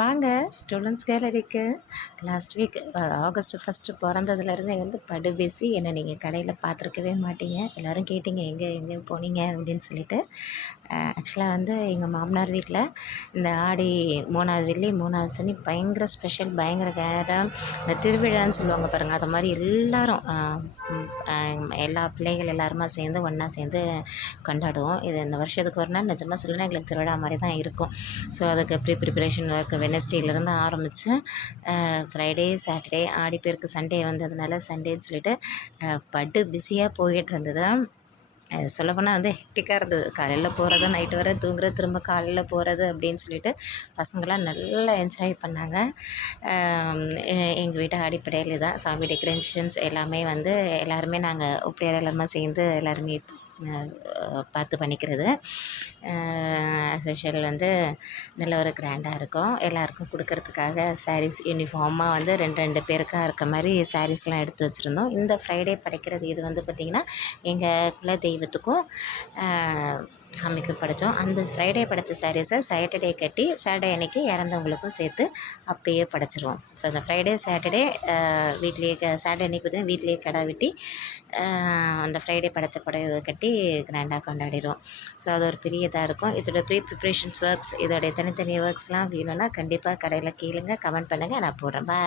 வாங்க students கேலரிக்கு. Last week August 1 பிறந்ததுலேருந்து வந்து படு பிஸி. என்னை நீங்கள் கடையில் பார்த்துருக்கவே மாட்டீங்க. எல்லோரும் கேட்டிங்க எங்கே போனீங்க அப்படின்னு சொல்லிட்டு. ஆக்சுவலாக வந்து எங்கள் மாமனார் வீட்டில் இந்த ஆடி 3வது வெள்ளி 3வது சனி பயங்கர ஸ்பெஷல், பயங்கர கேரம், இந்த திருவிழான்னு சொல்லுவாங்க பாருங்கள், அது மாதிரி எல்லோரும் எல்லா பிள்ளைகள் எல்லாருமா சேர்ந்து ஒன்றா சேர்ந்து கொண்டாடுவோம். இது இந்த வருஷத்துக்கு ஒரு நாள் நிஜமாக சொல்லணும்னா எங்களுக்கு திருவிழா மாதிரி தான் இருக்கும். ஸோ அதுக்கு ப்ரிப்ரேஷன் ஒர்க் வெட்னஸ்டேலேருந்து ஆரம்பித்து ஃப்ரைடே சாட்டர்டே ஆடிப்பெருக்கு சண்டே வந்ததுனால சண்டேன்னு சொல்லிட்டு படு பிஸியாக போய்கிட்டு இருந்தது. சொல்லப்போனால் வந்து ஹெக்டிக்காக இருந்தது. காலையில் போகிறது, நைட்டு வர தூங்குறது, திரும்ப காலையில் போகிறது அப்படின்னு சொல்லிட்டு பசங்களாம் நல்லா என்ஜாய் பண்ணாங்க. எங்கள் வீட்டு அடிப்படையில் தான் சாமி டெக்கரேஷன்ஸ் எல்லாமே வந்து எல்லாருமே நாங்கள் உப்பிலியார் எல்லாருமே சேர்ந்து எல்லாருமே பார்த்து பண்ணிக்கிறது. அசோஷியல் வந்து நல்ல ஒரு கிராண்டாக இருக்கும். எல்லாேருக்கும் கொடுக்கறதுக்காக சாரீஸ் யூனிஃபார்மாக வந்து 2 பேருக்காக இருக்க மாதிரி சாரீஸ்லாம் எடுத்து வச்சுருந்தோம். இந்த ஃப்ரைடே படைக்கிறது இது வந்து பார்த்திங்கன்னா எங்கள் குல தெய்வத்துக்கும் சாமிக்கு படைத்தோம். அந்த ஃப்ரைடே படைத்த சாரீஸை சாட்டர்டே கட்டி சாட்டர்டே அன்றைக்கி இறந்தவங்களுக்கும் சேர்த்து அப்பயே படைச்சிருவோம். ஸோ அந்த ஃப்ரைடே சாட்டர்டே வீட்லேயே சாட்டர்டே அன்றைக்கி பார்த்திங்கன்னா வீட்லேயே கடை வெட்டி அந்த ஃப்ரைடே படைத்த புடவை கட்டி கிராண்டாக கொண்டாடிடுவோம். ஸோ அது ஒரு பெரிய இதாக இருக்கும். இதோட ப்ரிப்ரேஷன்ஸ் ஒர்க்ஸ், இதோடைய தனித்தனி ஒர்க்ஸ்லாம் வேணும்னா கண்டிப்பாக கடையில் கேளுங்க, கமெண்ட் பண்ணுங்கள், நான் போடுறேன். பாய்.